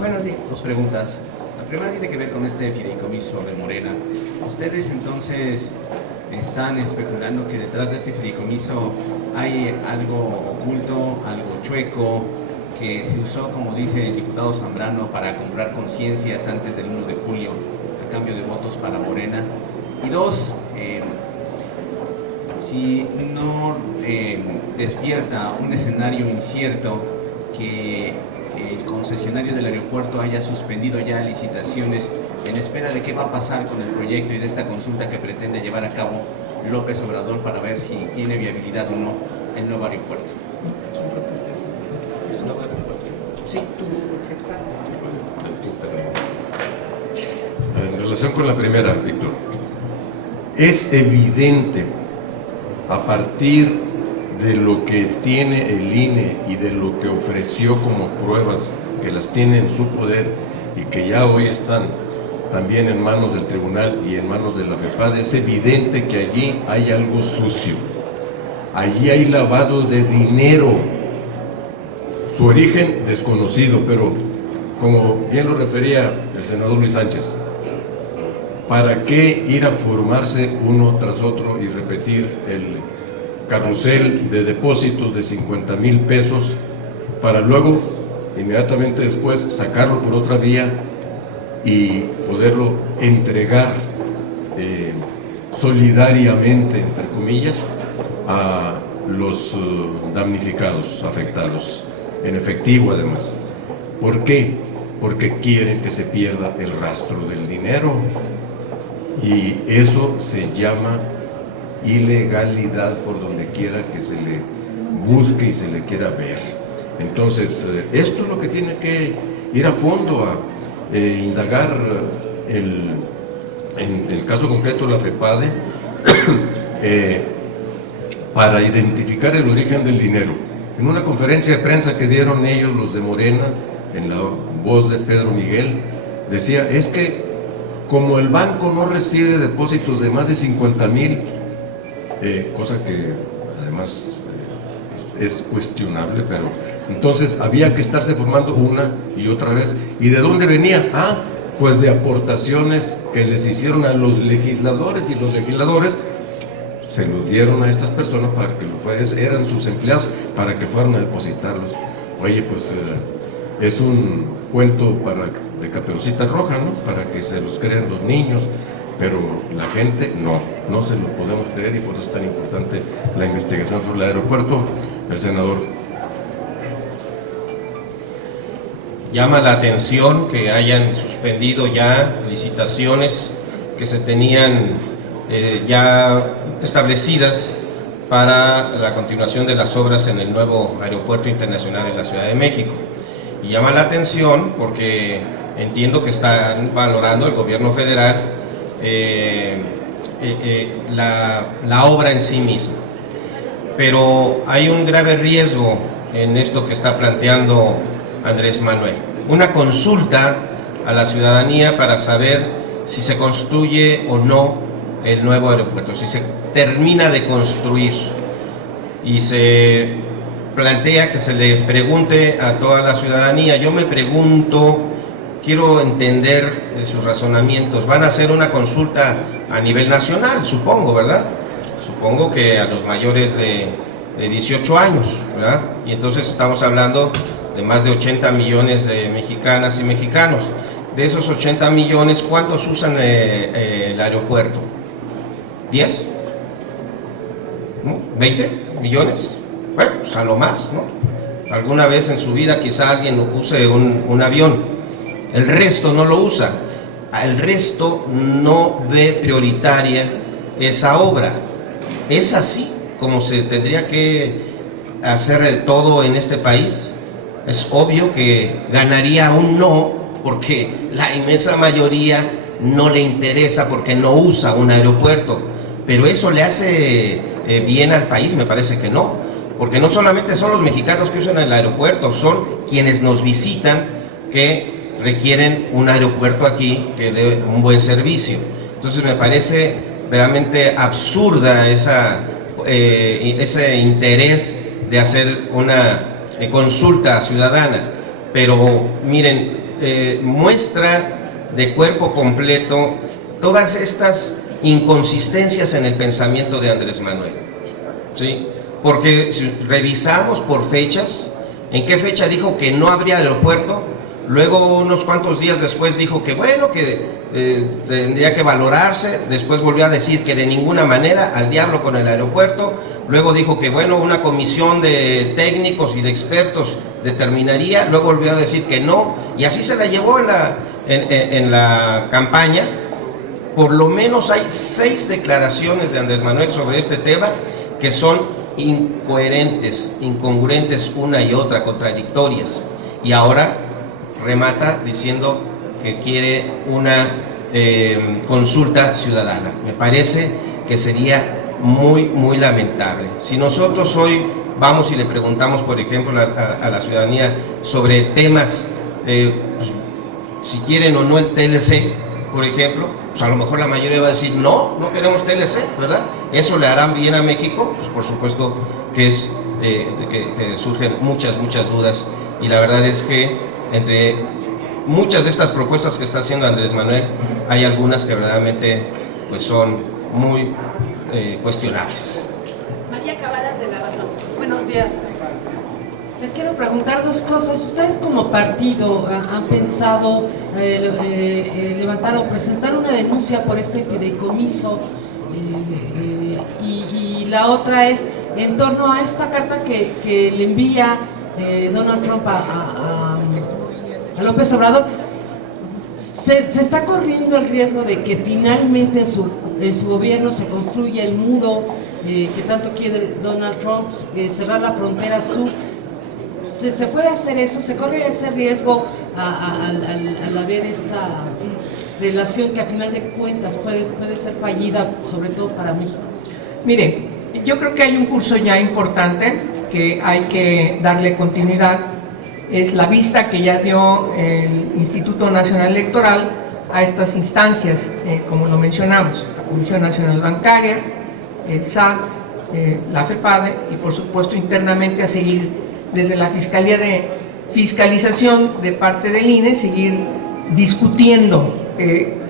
Buenos días. Dos preguntas. La primera tiene que ver con este fideicomiso de Morena. ¿Ustedes entonces están especulando que detrás de este fideicomiso hay algo oculto, algo chueco, que se usó, como dice el diputado Zambrano, para comprar conciencias antes del 1 de julio a cambio de votos para Morena? Y dos, si no despierta un escenario incierto que el concesionario del aeropuerto haya suspendido ya licitaciones en espera de qué va a pasar con el proyecto y de esta consulta que pretende llevar a cabo López Obrador para ver si tiene viabilidad o no el nuevo aeropuerto. ¿Quién contesta eso? ¿El nuevo aeropuerto? Sí, tú. En relación con la primera, Víctor, es evidente a partir de lo que tiene el INE y de lo que ofreció como pruebas, que las tiene en su poder y que ya hoy están también en manos del tribunal y en manos de la FEPADE, es evidente que allí hay algo sucio, allí hay lavado de dinero, su origen desconocido, pero como bien lo refería el senador Luis Sánchez, ¿para qué ir a formarse uno tras otro y repetir el carrusel de depósitos de 50,000 pesos para luego, inmediatamente después, sacarlo por otra vía y poderlo entregar solidariamente, entre comillas, a los damnificados, afectados, en efectivo además? ¿Por qué? Porque quieren que se pierda el rastro del dinero, y eso se llama ilegalidad por donde quiera que se le busque y se le quiera ver. Entonces, esto es lo que tiene que ir a fondo a indagar en el caso concreto la FEPADE para identificar el origen del dinero. En una conferencia de prensa que dieron ellos, los de Morena, en la voz de Pedro Miguel, decía, es que como el banco no recibe depósitos de más de 50,000, cosa que además es cuestionable, pero entonces había que estarse formando una y otra vez. ¿Y de dónde venía? Pues de aportaciones que les hicieron a los legisladores, y los legisladores se los dieron a estas personas para que lo fueran, eran sus empleados, para que fueran a depositarlos. Oye, pues es un cuento de Caperucita Roja, ¿no? Para que se los crean los niños, pero la gente no se lo podemos creer, y por eso es tan importante la investigación sobre el aeropuerto. El senador. Llama la atención que hayan suspendido ya licitaciones que se tenían ya establecidas para la continuación de las obras en el nuevo aeropuerto internacional de la Ciudad de México. Y llama la atención porque entiendo que están valorando el gobierno federal la obra en sí misma. Pero hay un grave riesgo en esto que está planteando Andrés Manuel. Una consulta a la ciudadanía para saber si se construye o no el nuevo aeropuerto, si se termina de construir, y se plantea que se le pregunte a toda la ciudadanía. Yo me pregunto, quiero entender sus razonamientos. Van a hacer una consulta a nivel nacional, supongo, ¿verdad? Supongo que a los mayores de 18 años, ¿verdad? Y entonces estamos hablando de más de 80 millones de mexicanas y mexicanos. De esos 80 millones, ¿cuántos usan el aeropuerto? ¿10? ¿No? ¿20 millones? Bueno, pues a lo más, ¿no? Alguna vez en su vida quizá alguien use un avión. El resto no lo usa. El resto no ve prioritaria esa obra. ¿Es así como se tendría que hacer todo en este país? Es obvio que ganaría un no, porque la inmensa mayoría no le interesa, porque no usa un aeropuerto. Pero eso le hace bien al país, me parece que no, porque no solamente son los mexicanos que usan el aeropuerto, son quienes nos visitan que requieren un aeropuerto aquí que dé un buen servicio. Entonces me parece realmente absurda ese interés de hacer una consulta ciudadana. Pero miren, muestra de cuerpo completo todas estas inconsistencias en el pensamiento de Andrés Manuel, ¿sí? Porque si revisamos por fechas, ¿en qué fecha dijo que no habría aeropuerto? Luego, unos cuantos días después, dijo que bueno, que tendría que valorarse. Después volvió a decir que de ninguna manera, al diablo con el aeropuerto. Luego dijo que bueno, una comisión de técnicos y de expertos determinaría. Luego volvió a decir que no, y así se la llevó en la campaña. Por lo menos hay 6 declaraciones de Andrés Manuel sobre este tema que son incoherentes, incongruentes una y otra, contradictorias. Y ahora remata diciendo que quiere una consulta ciudadana. Me parece que sería muy lamentable. Si nosotros hoy vamos y le preguntamos, por ejemplo, a la ciudadanía sobre temas, pues, si quieren o no el TLC, por ejemplo, pues a lo mejor la mayoría va a decir no queremos TLC, ¿verdad? ¿Eso le harán bien a México? Pues por supuesto que que surgen muchas dudas, y la verdad es que entre muchas de estas propuestas que está haciendo Andrés Manuel, hay algunas que verdaderamente pues son muy cuestionables. María Cavadas, de La Razón. Buenos días. Les quiero preguntar 2 cosas. ¿Ustedes como partido han pensado levantar o presentar una denuncia por este fideicomiso? Y la otra es en torno a esta carta que le envía Donald Trump a López Obrador. Se está corriendo el riesgo de que finalmente en su gobierno se construya el muro que tanto quiere Donald Trump, cerrar la frontera sur. ¿Se puede hacer eso? ¿Se corre ese riesgo al haber esta relación que a final de cuentas puede ser fallida, sobre todo para México? Mire, yo creo que hay un curso ya importante que hay que darle continuidad. Es la vista que ya dio el Instituto Nacional Electoral a estas instancias, como lo mencionamos, la Comisión Nacional Bancaria, el SAT, la FEPADE, y por supuesto internamente a seguir desde la Fiscalía de Fiscalización de parte del INE, seguir discutiendo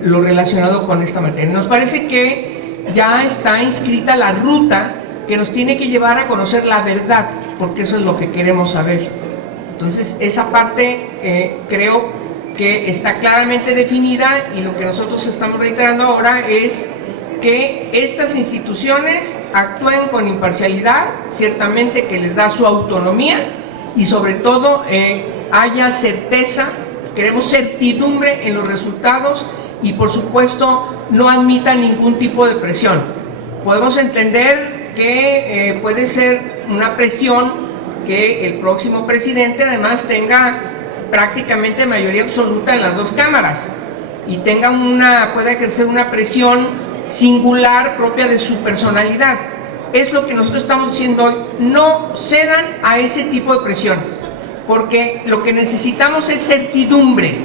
lo relacionado con esta materia. Nos parece que ya está inscrita la ruta que nos tiene que llevar a conocer la verdad, porque eso es lo que queremos saber. Entonces, esa parte creo que está claramente definida, y lo que nosotros estamos reiterando ahora es que estas instituciones actúen con imparcialidad, ciertamente que les da su autonomía, y sobre todo haya certeza, queremos certidumbre en los resultados, y por supuesto no admitan ningún tipo de presión. Podemos entender que puede ser una presión que el próximo presidente además tenga prácticamente mayoría absoluta en las 2 cámaras y pueda ejercer una presión singular propia de su personalidad. Es lo que nosotros estamos diciendo hoy: no cedan a ese tipo de presiones, porque lo que necesitamos es certidumbre,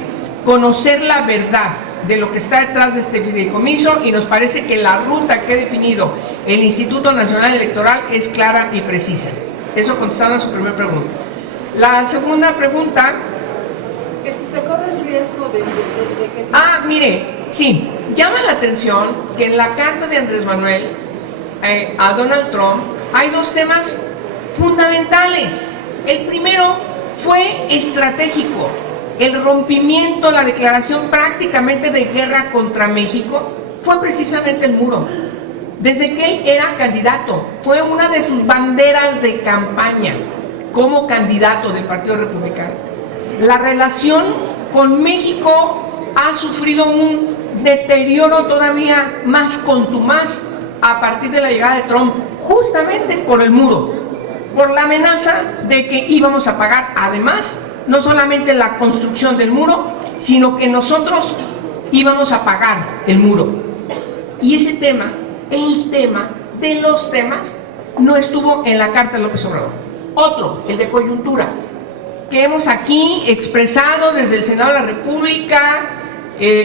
conocer la verdad de lo que está detrás de este fideicomiso, y nos parece que la ruta que ha definido el Instituto Nacional Electoral es clara y precisa. Eso contestando a su primera pregunta. La segunda pregunta, Que si se corre el riesgo de que... mire, sí, llama la atención que en la carta de Andrés Manuel a Donald Trump hay 2 temas fundamentales. El primero fue estratégico, el rompimiento, la declaración prácticamente de guerra contra México fue precisamente el muro. Desde que él era candidato, fue una de sus banderas de campaña como candidato del Partido Republicano. La relación con México ha sufrido un deterioro todavía más contumaz a partir de la llegada de Trump, justamente por el muro, por la amenaza de que íbamos a pagar, además, no solamente la construcción del muro, sino que nosotros íbamos a pagar el muro. Y ese tema, el tema de los temas, no estuvo en la carta de López Obrador. Otro, el de coyuntura, que hemos aquí expresado desde el Senado de la República,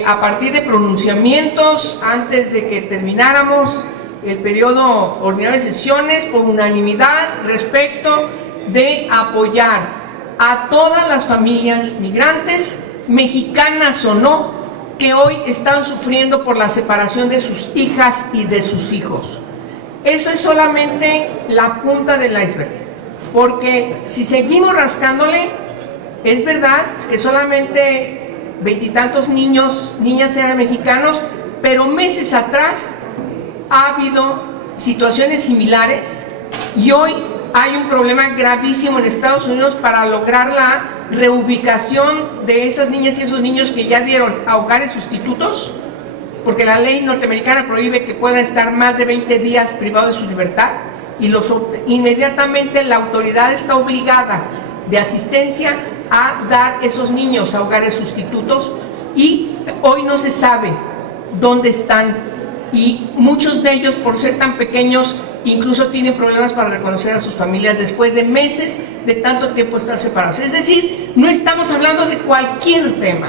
a partir de pronunciamientos antes de que termináramos el periodo ordinario de sesiones, por unanimidad respecto de apoyar a todas las familias migrantes mexicanas o no, que hoy están sufriendo por la separación de sus hijas y de sus hijos. Eso es solamente la punta del iceberg, porque si seguimos rascándole, es verdad que solamente 20 y tantos niñas eran mexicanos, pero meses atrás ha habido situaciones similares y hoy hay un problema gravísimo en Estados Unidos para lograr la reubicación de esas niñas y esos niños que ya dieron a hogares sustitutos, porque la ley norteamericana prohíbe que puedan estar más de 20 días privados de su libertad y inmediatamente la autoridad está obligada de asistencia a dar esos niños a hogares sustitutos y hoy no se sabe dónde están y muchos de ellos, por ser tan pequeños, incluso tienen problemas para reconocer a sus familias después de meses de tanto tiempo estar separados. Es decir, no estamos hablando de cualquier tema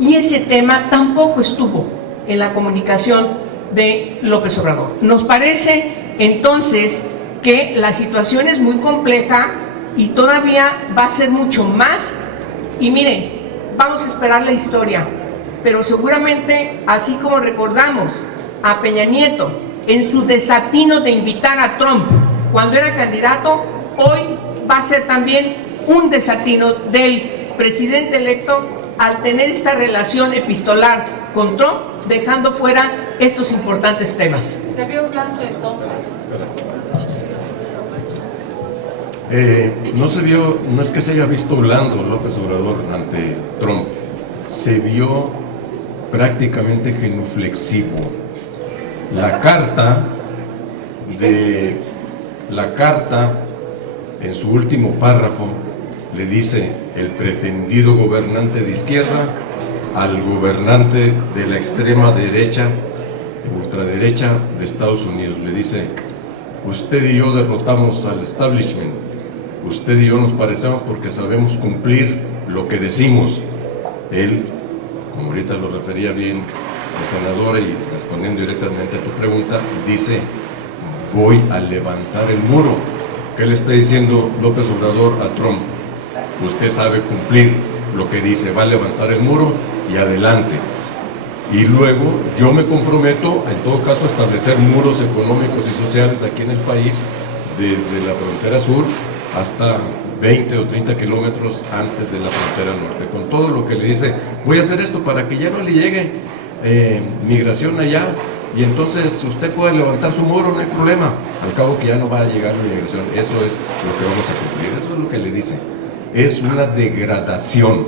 y ese tema tampoco estuvo en la comunicación de López Obrador. Nos parece entonces que la situación es muy compleja y todavía va a ser mucho más. Y miren, vamos a esperar la historia, pero seguramente, así como recordamos a Peña Nieto en su desatino de invitar a Trump cuando era candidato, hoy va a ser también un desatino del presidente electo al tener esta relación epistolar con Trump, dejando fuera estos importantes temas. ¿Se vio hablando entonces? No es que se haya visto blando López Obrador ante Trump, se vio prácticamente genuflexivo. La carta, en su último párrafo, le dice el pretendido gobernante de izquierda al gobernante de la extrema derecha, ultraderecha de Estados Unidos. Le dice: usted y yo derrotamos al establishment, usted y yo nos parecemos porque sabemos cumplir lo que decimos. Él, como ahorita lo refería bien la senadora y respondiendo directamente a tu pregunta, dice: voy a levantar el muro. ¿Qué le está diciendo López Obrador a Trump? Usted sabe cumplir lo que dice, va a levantar el muro y adelante. Y luego yo me comprometo, en todo caso, a establecer muros económicos y sociales aquí en el país, desde la frontera sur hasta 20 o 30 kilómetros antes de la frontera norte, con todo lo que le dice: voy a hacer esto para que ya no le llegue migración allá, y entonces usted puede levantar su muro, no hay problema, al cabo que ya no va a llegar la migración. Eso es lo que vamos a cumplir, eso es lo que le dice. Es una degradación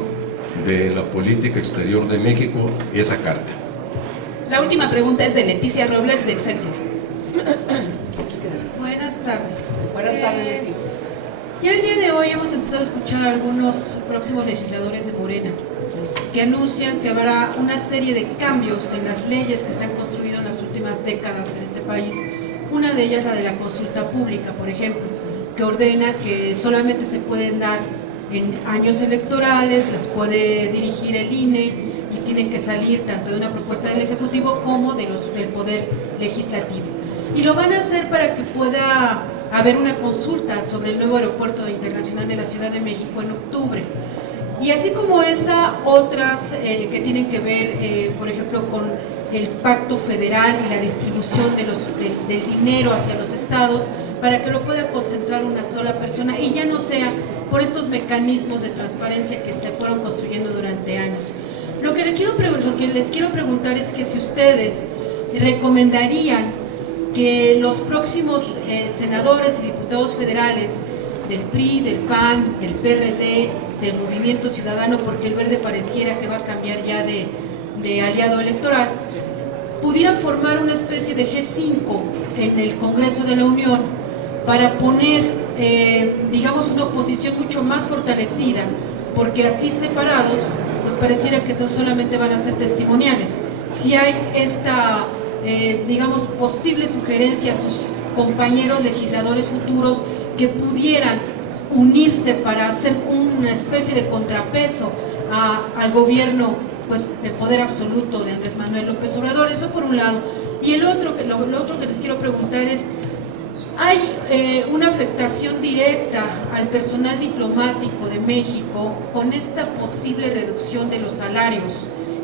de la política exterior de México esa carta. La última pregunta es de Leticia Robles, de Excelsior. Buenas tardes. Buenas tardes, Leti. Ya el día de hoy hemos empezado a escuchar a algunos próximos legisladores de Morena que anuncian que habrá una serie de cambios en las leyes que se han construido en las últimas décadas en este país. Una de ellas, la de la consulta pública, por ejemplo, que ordena que solamente se pueden dar en años electorales, las puede dirigir el INE y tienen que salir tanto de una propuesta del Ejecutivo como del Poder Legislativo. Y lo van a hacer para que pueda haber una consulta sobre el nuevo aeropuerto internacional de la Ciudad de México en octubre. Y así como esa, otras que tienen que ver, por ejemplo, con el pacto federal y la distribución del dinero hacia los estados, para que lo pueda concentrar una sola persona y ya no sea por estos mecanismos de transparencia que se fueron construyendo durante años. Lo que les quiero preguntar es que si ustedes recomendarían que los próximos senadores y diputados federales del PRI, del PAN, del PRD, del Movimiento Ciudadano, porque el Verde pareciera que va a cambiar ya de aliado electoral, pudieran formar una especie de G5 en el Congreso de la Unión para poner, digamos, una oposición mucho más fortalecida, porque así separados, pues pareciera que no solamente van a ser testimoniales. Si hay esta, digamos, posible sugerencia a sus compañeros legisladores futuros que pudieran unirse para hacer una especie de contrapeso al gobierno, pues, de poder absoluto de Andrés Manuel López Obrador. Eso por un lado. Y lo otro que les quiero preguntar es, Hay una afectación directa al personal diplomático de México con esta posible reducción de los salarios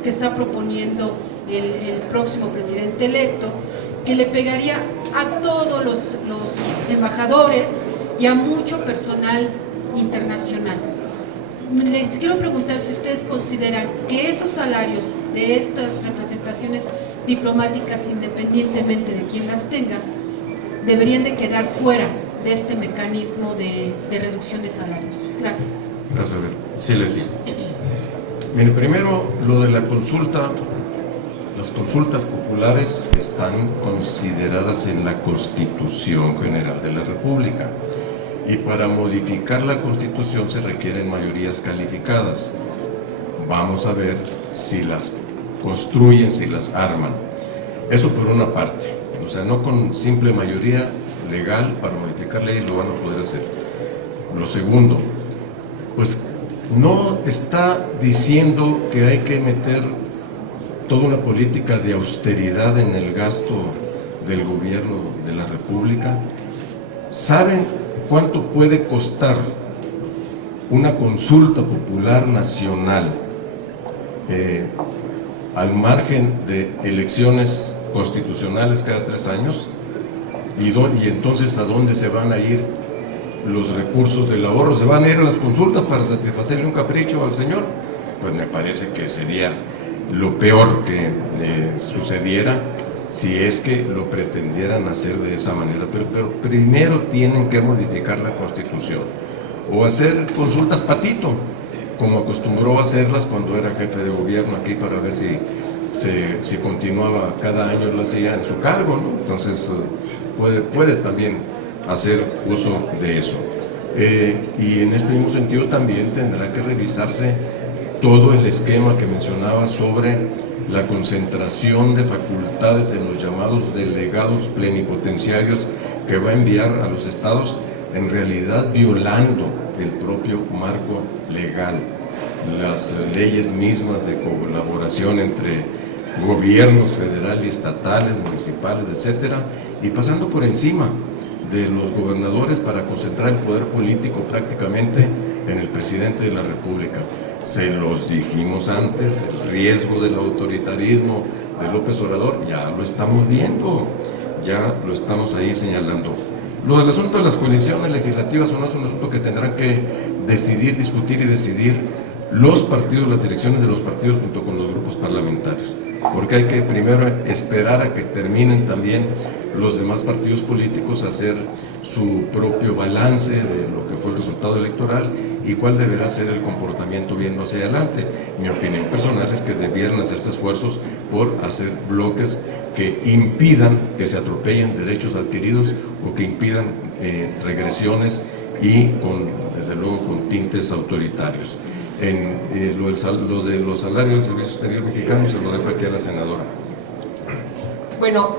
que está proponiendo el próximo presidente electo, que le pegaría a todos los embajadores y a mucho personal internacional. Les quiero preguntar si ustedes consideran que esos salarios de estas representaciones diplomáticas, independientemente de quién las tenga, deberían de quedar fuera de este mecanismo de reducción de salarios. Gracias. Gracias, a ver. Sí, Leti. Bien, primero, lo de la consulta. Las consultas populares están consideradas en la Constitución General de la República y para modificar la Constitución se requieren mayorías calificadas. Vamos a ver si las construyen, si las arman. Eso por una parte. O sea, no con simple mayoría legal para modificar leyes lo van a poder hacer. Lo segundo, pues no está diciendo que hay que meter toda una política de austeridad en el gasto del gobierno de la República. ¿Saben cuánto puede costar una consulta popular nacional al margen de elecciones constitucionales cada 3 años? Y entonces, ¿a dónde se van a ir los recursos del ahorro? ¿Se van a ir a las consultas para satisfacerle un capricho al señor? Pues me parece que sería lo peor que sucediera si es que lo pretendieran hacer de esa manera. Pero primero tienen que modificar la Constitución o hacer consultas patito, como acostumbró a hacerlas cuando era jefe de gobierno aquí, para ver si continuaba cada año, lo hacía en su cargo, ¿no? Entonces puede también hacer uso de eso. Y en este mismo sentido también tendrá que revisarse todo el esquema que mencionaba sobre la concentración de facultades en los llamados delegados plenipotenciarios que va a enviar a los estados, en realidad violando el propio marco legal, las leyes mismas de colaboración entre gobiernos federales y estatales, municipales, etcétera, y pasando por encima de los gobernadores para concentrar el poder político prácticamente en el presidente de la República. Se los dijimos antes, el riesgo del autoritarismo de López Obrador, ya lo estamos viendo, ya lo estamos ahí señalando. Lo del asunto de las coaliciones legislativas no es un asunto que tendrán que discutir y decidir los partidos, las direcciones de los partidos junto con los grupos parlamentarios, porque hay que primero esperar a que terminen también los demás partidos políticos a hacer su propio balance de lo que fue el resultado electoral y cuál deberá ser el comportamiento viendo hacia adelante. Mi opinión personal es que debieran hacerse esfuerzos por hacer bloques que impidan que se atropellen derechos adquiridos o que impidan regresiones y desde luego con tintes autoritarios. Lo de los salarios del Servicio Exterior Mexicano se lo dejo aquí a la senadora. Bueno,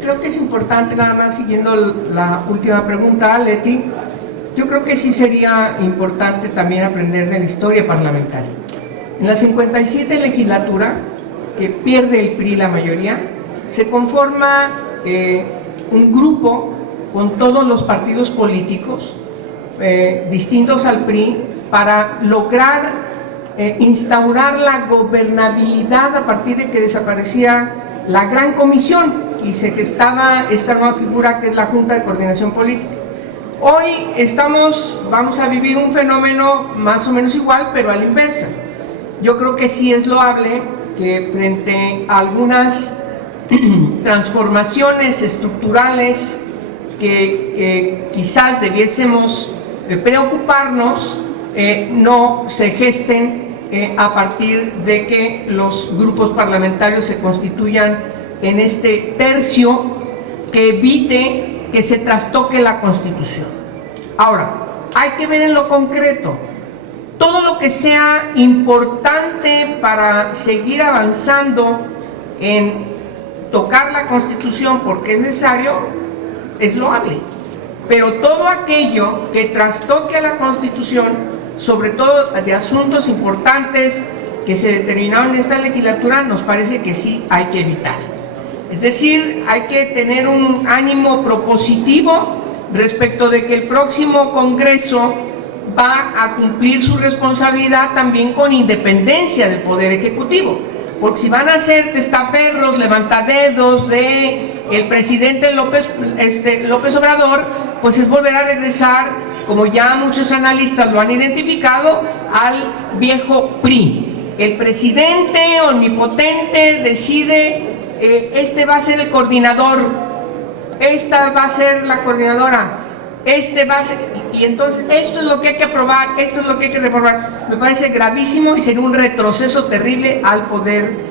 creo que es importante, nada más siguiendo la última pregunta, Leti, yo creo que sí sería importante también aprender de la historia parlamentaria. En la 57 legislatura, que pierde el PRI la mayoría, se conforma un grupo con todos los partidos políticos distintos al PRI para lograr instaurar la gobernabilidad a partir de que desaparecía la Gran Comisión y se gestaba esta nueva figura que es la Junta de Coordinación Política. Hoy vamos a vivir un fenómeno más o menos igual, pero a la inversa. Yo creo que sí es loable que frente a algunas transformaciones estructurales que quizás debiésemos preocuparnos, no se gesten a partir de que los grupos parlamentarios se constituyan en este tercio que evite que se trastoque la Constitución. Ahora, hay que ver en lo concreto todo lo que sea importante para seguir avanzando en tocar la Constitución porque es necesario, es loable, pero todo aquello que trastoque a la Constitución, sobre todo de asuntos importantes que se determinaron en esta legislatura, nos parece que sí hay que evitar. Es decir, hay que tener un ánimo propositivo respecto de que el próximo Congreso va a cumplir su responsabilidad también con independencia del Poder Ejecutivo. Porque si van a ser testaferros, levantadedos de el presidente López Obrador, pues es volver a regresar, como ya muchos analistas lo han identificado, al viejo PRI. El presidente omnipotente decide, este va a ser el coordinador, esta va a ser la coordinadora, este va a ser, y entonces esto es lo que hay que aprobar, esto es lo que hay que reformar. Me parece gravísimo y sería un retroceso terrible al poder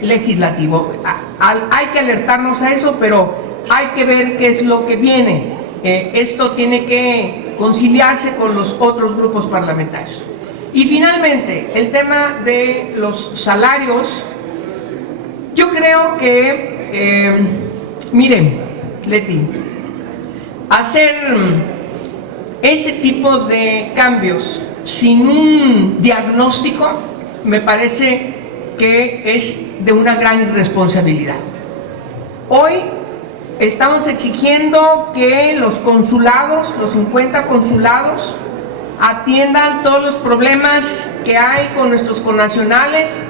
legislativo. Hay que alertarnos a eso, pero hay que ver qué es lo que viene. Esto tiene que conciliarse con los otros grupos parlamentarios. Y finalmente, el tema de los salarios. Yo creo que, miren, Leti, hacer este tipo de cambios sin un diagnóstico me parece que es de una gran irresponsabilidad. Hoy estamos exigiendo que los consulados, los 50 consulados, atiendan todos los problemas que hay con nuestros connacionales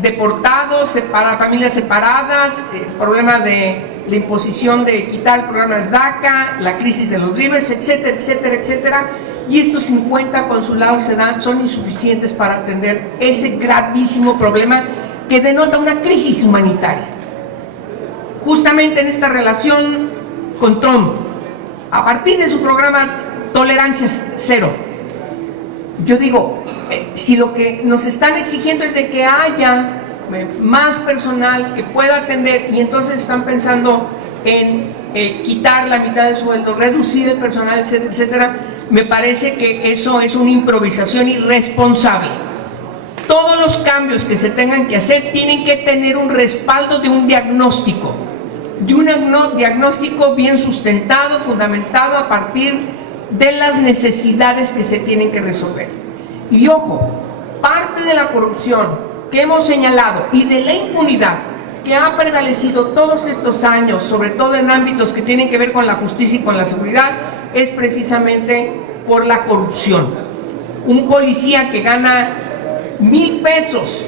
deportados, familias separadas, el problema de la imposición de quitar el programa de DACA, la crisis de los Rivers, etcétera, etcétera, etcétera. Y estos 50 consulados son insuficientes para atender ese gravísimo problema que denota una crisis humanitaria. Justamente en esta relación con Trump, a partir de su programa Tolerancia Cero, yo digo, si lo que nos están exigiendo es de que haya más personal que pueda atender, y entonces están pensando en quitar la mitad del sueldo, reducir el personal, etcétera, etcétera, me parece que eso es una improvisación irresponsable. Todos los cambios que se tengan que hacer tienen que tener un respaldo de un diagnóstico, diagnóstico bien sustentado, fundamentado a partir de las necesidades que se tienen que resolver. Y ojo, parte de la corrupción que hemos señalado y de la impunidad que ha prevalecido todos estos años, sobre todo en ámbitos que tienen que ver con la justicia y con la seguridad, es precisamente por la corrupción. Un policía que gana 1,000 pesos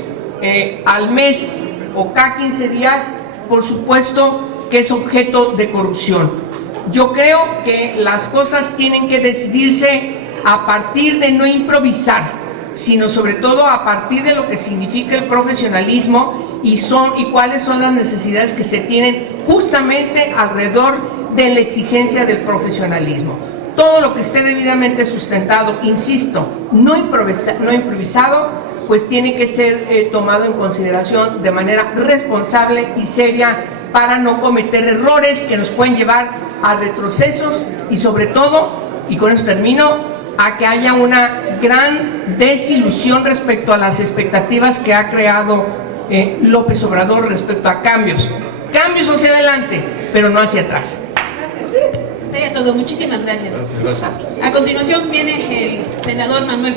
al mes o cada 15 días, por supuesto que es objeto de corrupción. Yo creo que las cosas tienen que decidirse a partir de no improvisar, sino sobre todo a partir de lo que significa el profesionalismo y cuáles son las necesidades que se tienen justamente alrededor de la exigencia del profesionalismo. Todo lo que esté debidamente sustentado, insisto, no improvisado, pues tiene que ser tomado en consideración de manera responsable y seria para no cometer errores que nos pueden llevar a retrocesos y sobre todo, y con eso termino, a que haya una gran desilusión respecto a las expectativas que ha creado López Obrador respecto a cambios hacia adelante, pero no hacia atrás. Sería todo, muchísimas gracias. Gracias. A continuación viene el senador Manuel